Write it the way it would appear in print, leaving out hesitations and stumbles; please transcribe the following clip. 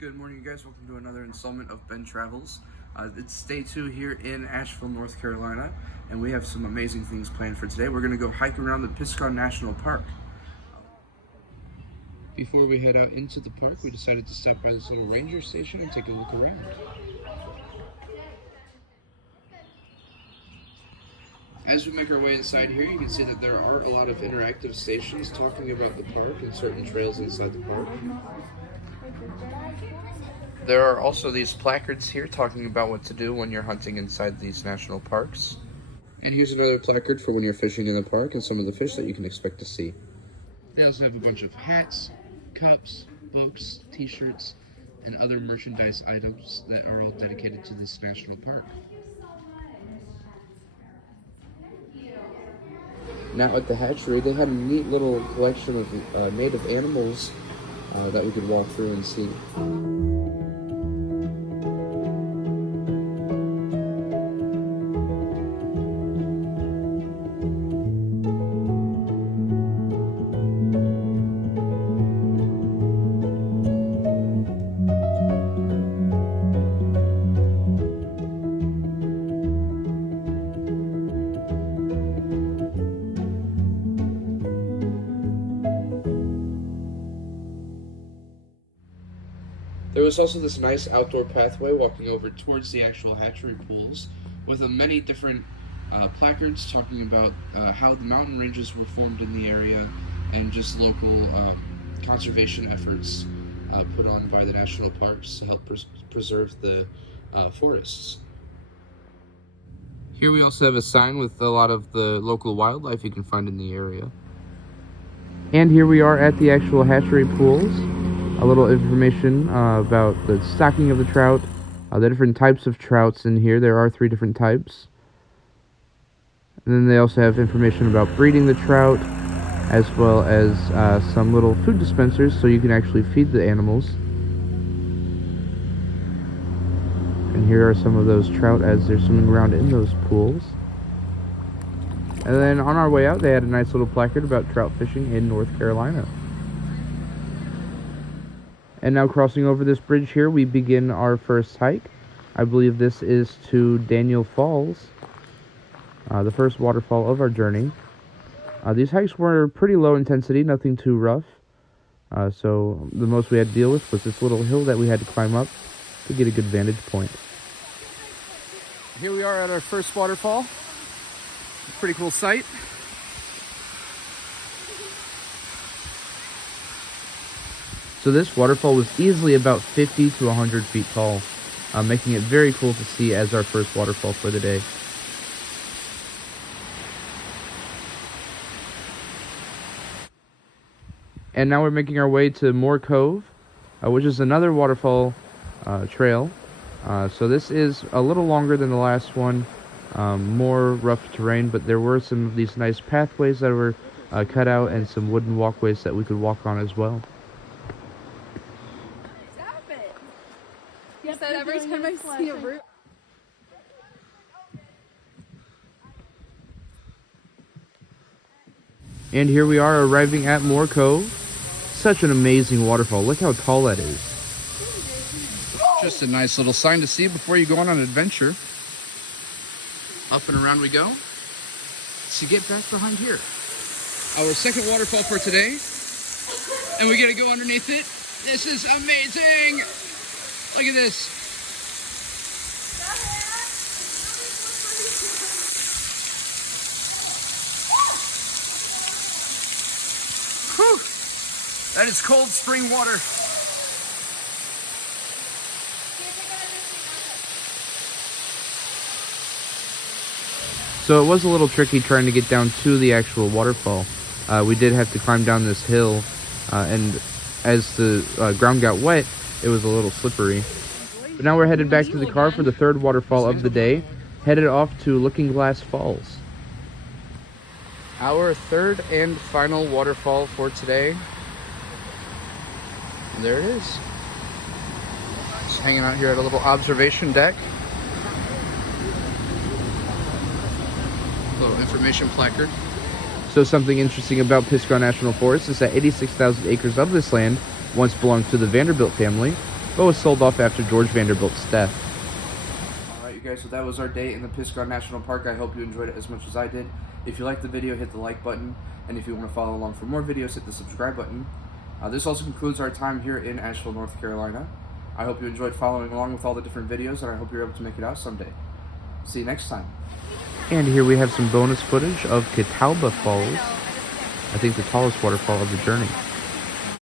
Good morning, you guys. Welcome to another installment of Ben Travels. It's day 2 here in Asheville, North Carolina, and we have some amazing things planned for today. We're going to go hike around the Pisgah National Park. Before we head out into the park, we decided to stop by this little ranger station and take a look around. As we make our way inside here, you can see that there are a lot of interactive stations talking about the park and certain trails inside the park. There are also these placards here talking about what to do when you're hunting inside these national parks. And here's another placard for when you're fishing in the park and some of the fish that you can expect to see. They also have a bunch of hats, cups, books, t-shirts, and other merchandise items that are all dedicated to this national park. Now at the hatchery, they had a neat little collection of native animals that we could walk through and see. There was also this nice outdoor pathway walking over towards the actual hatchery pools with many different placards talking about how the mountain ranges were formed in the area and just local conservation efforts put on by the national parks to help preserve the forests. Here we also have a sign with a lot of the local wildlife you can find in the area. And here we are at the actual hatchery pools. A little information about the stocking of the trout, the different types of trouts in here. There are 3 different types. And then they also have information about breeding the trout, as well as some little food dispensers so you can actually feed the animals. And here are some of those trout as they're swimming around in those pools. And then on our way out, they had a nice little placard about trout fishing in North Carolina. And now crossing over this bridge here, we begin our first hike. I believe this is to Daniel Falls, the first waterfall of our journey. These hikes were pretty low intensity, nothing too rough. So the most we had to deal with was this little hill that we had to climb up to get a good vantage point. Here we are at our first waterfall. Pretty cool sight. So this waterfall was easily about 50 to 100 feet tall, making it very cool to see as our first waterfall for the day. And now we're making our way to Moore Cove, which is another waterfall trail. So this is a little longer than the last one, more rough terrain, but there were some of these nice pathways that were cut out and some wooden walkways that we could walk on as well. He said every time I see a root. And here we are arriving at Moore Cove. Such an amazing waterfall. Look how tall that is. Just a nice little sign to see before you go on an adventure. Up and around we go. To get back behind here. Our second waterfall for today. And we get to go underneath it. This is amazing. Look at this. Whew. That is cold spring water. So it was a little tricky trying to get down to the actual waterfall. We did have to climb down this hill, and as the ground got wet, it was a little slippery. But now we're headed back to the car for the third waterfall of the day, headed off to Looking Glass Falls. Our third and final waterfall for today. And there it is. Just hanging out here at a little observation deck. A little information placard. So something interesting about Pisgah National Forest is that 86,000 acres of this land once belonged to the Vanderbilt family, but was sold off after George Vanderbilt's death. Alright, you guys, so that was our day in the Pisgah National Park. I hope you enjoyed it as much as I did. If you liked the video, hit the like button, and if you want to follow along for more videos, hit the subscribe button. This also concludes our time here in Asheville, North Carolina. I hope you enjoyed following along with all the different videos, and I hope you're able to make it out someday. See you next time. And here we have some bonus footage of Catawba Falls, I think the tallest waterfall of the journey.